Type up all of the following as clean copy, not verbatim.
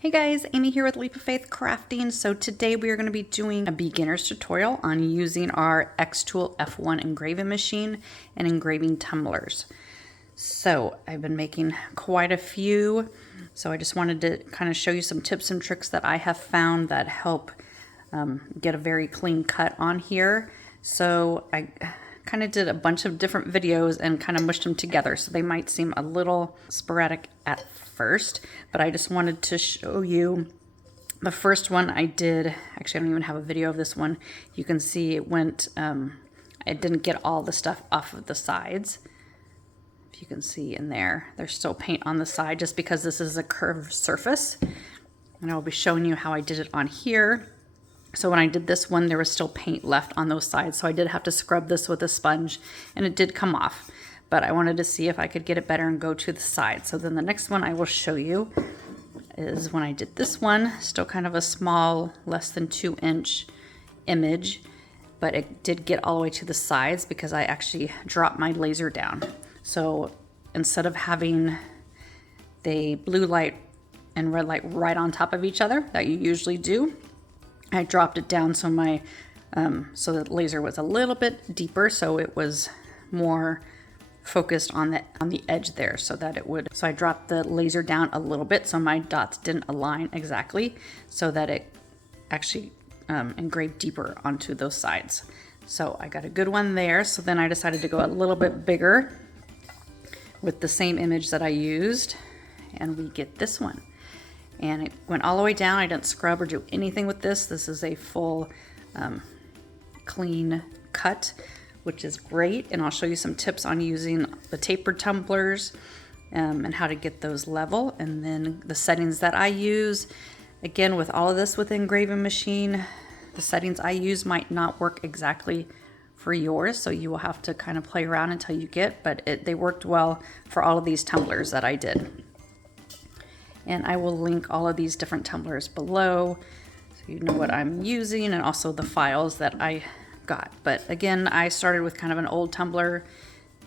Hey guys, Amy here with Leap of Faith Crafting. So today we are going to be doing a beginner's tutorial on using our xTool F1 engraving machine and engraving tumblers. So I've been making quite a few, so I just wanted to kind of show you some tips and tricks that I have found that help get a very clean cut on here. So I kind of did a bunch of different videos and kind of mushed them together, so they might seem a little sporadic at first, but I just wanted to show you the first one I did. Actually, I don't even have a video of this one. You can see it went, I didn't get all the stuff off of the sides. If you can see in there, there's still paint on the side just because this is a curved surface. And I'll be showing you how I did it on here. So when I did this one, there was still paint left on those sides. So I did have to scrub this with a sponge and it did come off. But I wanted to see if I could get it better and go to the side. So then the next one I will show you is when I did this one, still kind of a small, less than 2-inch image, but it did get all the way to the sides because I actually dropped my laser down. So instead of having the blue light and red light right on top of each other that you usually do, I dropped it down so my so the laser was a little bit deeper, so it was more focused on the edge there, so that it would. So I dropped the laser down a little bit so my dots didn't align exactly, so that it actually engraved deeper onto those sides. So I got a good one there. So then I decided to go a little bit bigger with the same image that I used, and we get this one. And it went all the way down. I didn't scrub or do anything with this. This is a full clean cut, which is great. And I'll show you some tips on using the tapered tumblers and how to get those level. And then the settings that I use. Again, with all of this with engraving machine, the settings I use might not work exactly for yours. So you will have to kind of play around until you get, but they worked well for all of these tumblers that I did. And I will link all of these different tumblers below so you know what I'm using and also the files that I got. But again, I started with kind of an old tumbler,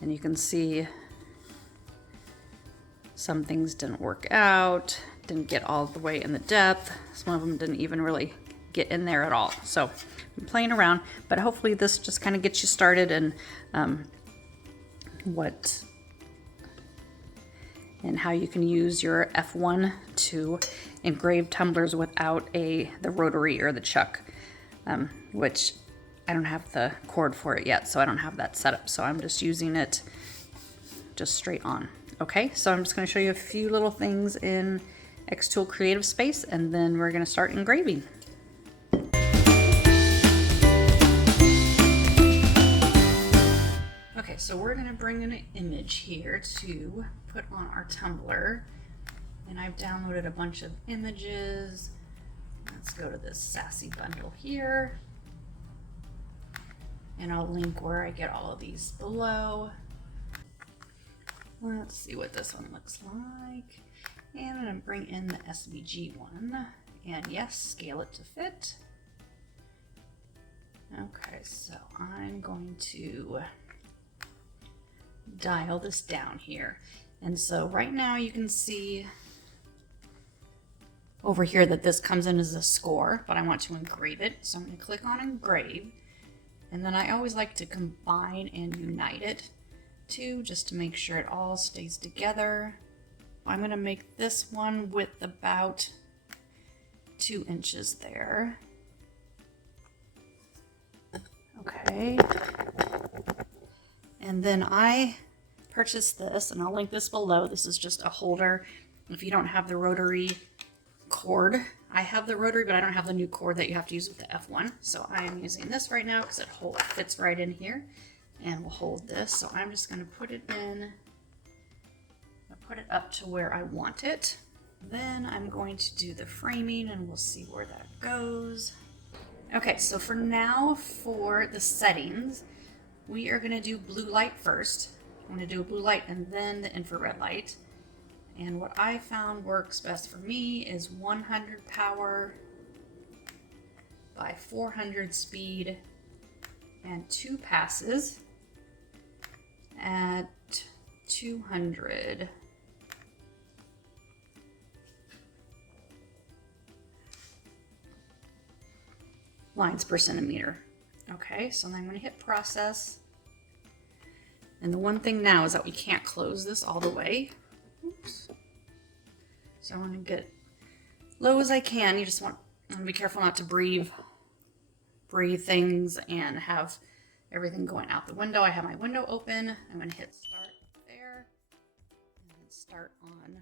and you can see some things didn't work out, didn't get all the way in the depth. Some of them didn't even really get in there at all. So I'm playing around, but hopefully this just kind of gets you started and how you can use your F1 to engrave tumblers without the rotary or the chuck, which I don't have the cord for it yet, so I don't have that set up. So I'm just using it just straight on. Okay, so I'm just going to show you a few little things in xTool Creative Space, and then we're going to start engraving. Okay, so we're going to bring in an image here to put on our tumbler, and I've downloaded a bunch of images. Let's go to this sassy bundle here, and I'll link where I get all of these below. Let's see what this one looks like, and I'm going to bring in the SVG one, and yes, scale it to fit. Okay, so I'm going to dial this down here. And so right now you can see over here that this comes in as a score, but I want to engrave it. So I'm going to click on engrave. And then I always like to combine and unite it too, just to make sure it all stays together. I'm going to make this one width about 2 inches there. Okay. And then I purchased this, and I'll link this below. This is just a holder if you don't have the rotary cord. I have the rotary, but I don't have the new cord that you have to use with the F1. So I am using this right now because it fits right in here and will hold this. So I'm just going to put it in, I'll put it up to where I want it. Then I'm going to do the framing, and we'll see where that goes. Okay, so for now, for the settings, we are going to do blue light first. I'm going to do a blue light and then the infrared light. And what I found works best for me is 100 power by 400 speed and 2 passes at 200 lines per centimeter. Okay, so then I'm going to hit process. And the one thing now is that we can't close this all the way. Oops. So I want to get low as I can. You just want to be careful not to breathe things and have everything going out the window. I have my window open. I'm going to hit start there and then start on my...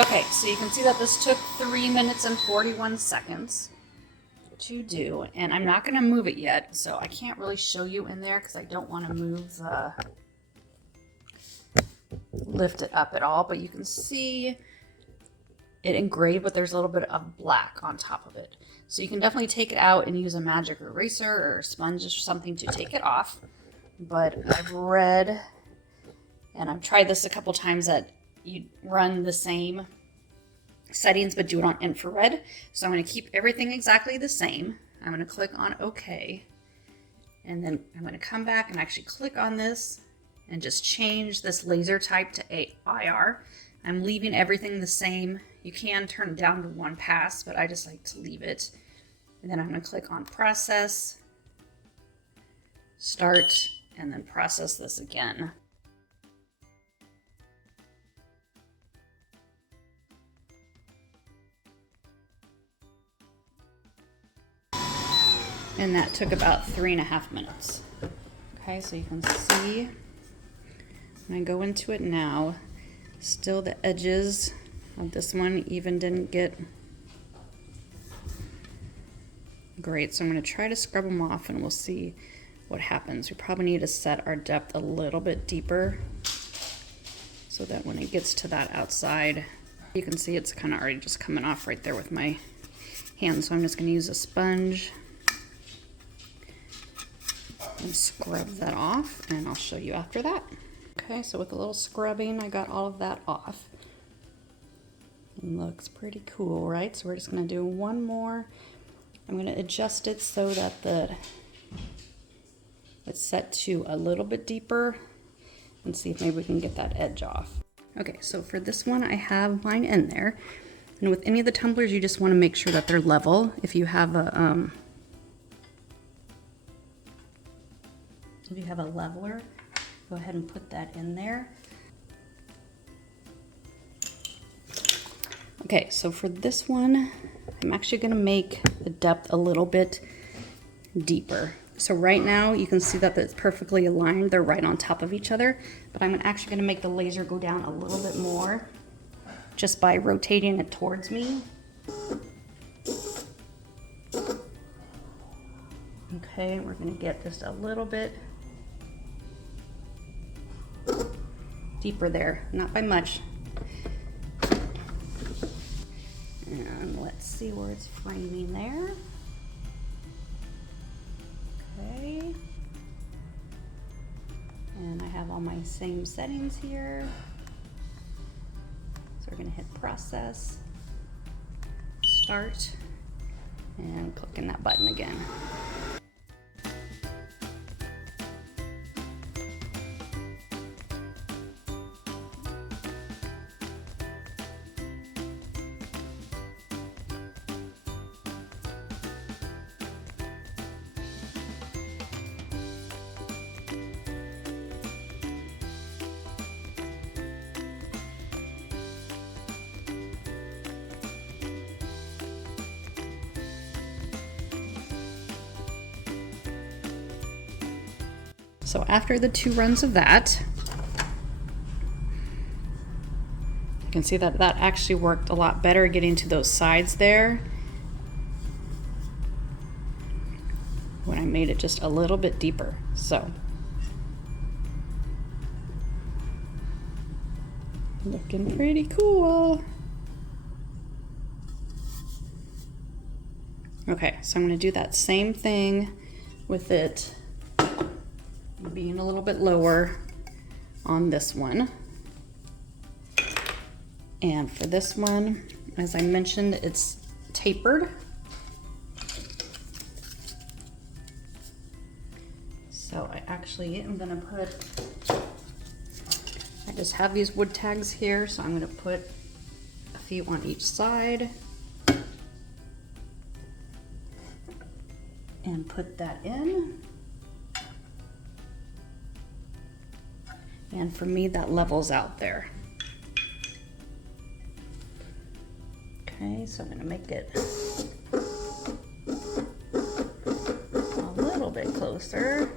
Okay, so you can see that this took 3 minutes and 41 seconds to do, and I'm not going to move it yet, so I can't really show you in there because I don't want to move lift it up at all, but you can see it engraved, but there's a little bit of black on top of it. So you can definitely take it out and use a magic eraser or a sponge or something to take it off. But I've read, and I've tried this a couple times, that you run the same settings but do it on infrared. So I'm going to keep everything exactly the same. I'm going to click on OK, and then I'm going to come back and actually click on this and just change this laser type to IR. I'm leaving everything the same. You can turn it down to 1 pass, but I just like to leave it. And then I'm going to click on process, start, and then process this again. And that took about 3.5 minutes. Okay, so you can see when I go into it now, still the edges of this one even didn't get great. So I'm going to try to scrub them off and we'll see what happens. We probably need to set our depth a little bit deeper so that when it gets to that outside, you can see it's kind of already just coming off right there with my hand. So I'm just going to use a sponge and scrub that off, and I'll show you after that. Okay, so with a little scrubbing, I got all of that off. It looks pretty cool, right? So we're just going to do one more. I'm going to adjust it so that it's set to a little bit deeper and see if maybe we can get that edge off. Okay, so for this one, I have mine in there. And with any of the tumblers, you just want to make sure that they're level. If you have a leveler, go ahead and put that in there. Okay, so for this one, I'm actually going to make the depth a little bit deeper. So right now you can see that it's perfectly aligned. They're right on top of each other, but I'm actually going to make the laser go down a little bit more just by rotating it towards me. Okay, we're going to get just a little bit deeper there, not by much. And let's see where it's framing there. Okay. And I have all my same settings here. So we're going to hit process, start, and click in that button again. So after the 2 runs of that, you can see that that actually worked a lot better getting to those sides there when I made it just a little bit deeper. So looking pretty cool. Okay, so I'm going to do that same thing with it being a little bit lower on this one. And for this one, as I mentioned, it's tapered. So I actually am gonna put, I just have these wood tags here, so I'm going to put a few on each side and put that in. And for me, that levels out there. Okay, so I'm going to make it a little bit closer.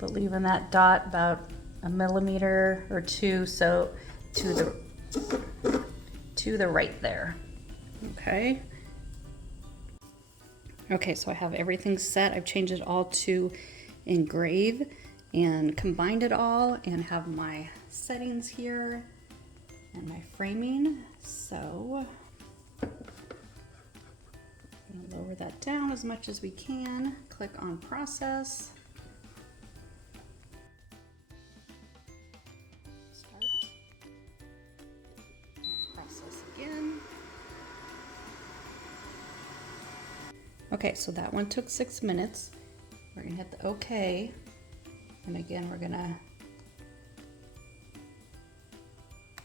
But leaving that dot about a millimeter or two, so to the right there. Okay. Okay, so I have everything set. I've changed it all to Engrave and combined it all, and have my settings here and my framing. So I'm gonna lower that down as much as we can. Click on process. Okay, so that one took 6 minutes. We're gonna hit the OK. And again, we're gonna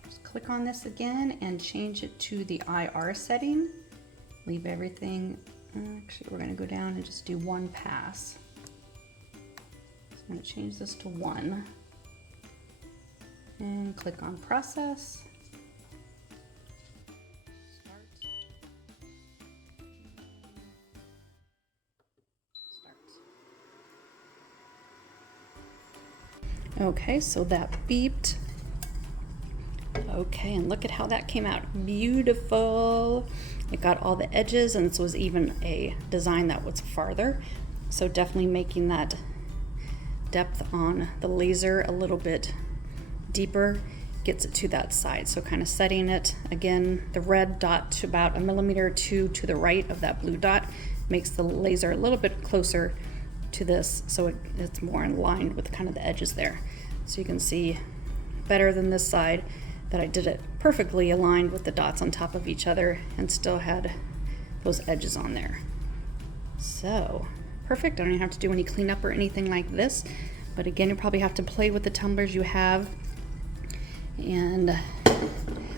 just click on this again and change it to the IR setting. Leave everything, actually we're gonna go down and just do one pass. So I'm gonna change this to 1. And click on process. Okay, so that beeped. Okay, and look at how that came out. Beautiful. It got all the edges, and this was even a design that was farther. So definitely making that depth on the laser a little bit deeper gets it to that side. So kind of setting it, again, the red dot to about a millimeter or two to the right of that blue dot makes the laser a little bit closer to this, so it's more in line with kind of the edges there. So you can see better than this side that I did it perfectly aligned with the dots on top of each other and still had those edges on there. So perfect. I don't even have to do any cleanup or anything like this, but again, you probably have to play with the tumblers you have. And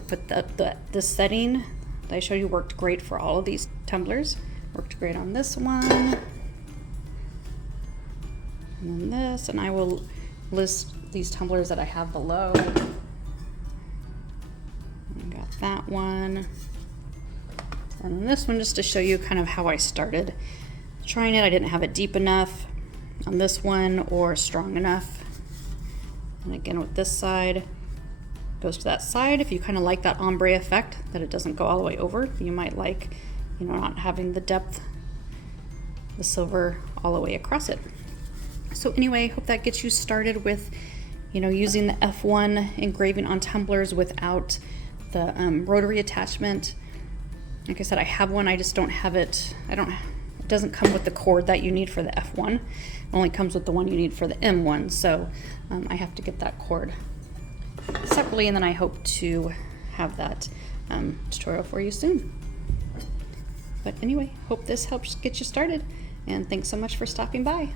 but the setting that I showed you worked great for all of these tumblers. Worked great on this one. And then this, and I will list these tumblers that I have below. I got that one. And then this one, just to show you kind of how I started trying it. I didn't have it deep enough on this one or strong enough. And again, with this side, goes to that side. If you kind of like that ombre effect, that it doesn't go all the way over, you might like, you know, not having the depth, the silver all the way across it. So anyway, hope that gets you started with, you know, using the F1 engraving on tumblers without the rotary attachment. Like I said, I have one, I just don't have it, it doesn't come with the cord that you need for the F1. It only comes with the one you need for the M1. So I have to get that cord separately, and then I hope to have that tutorial for you soon. But anyway, hope this helps get you started, and thanks so much for stopping by.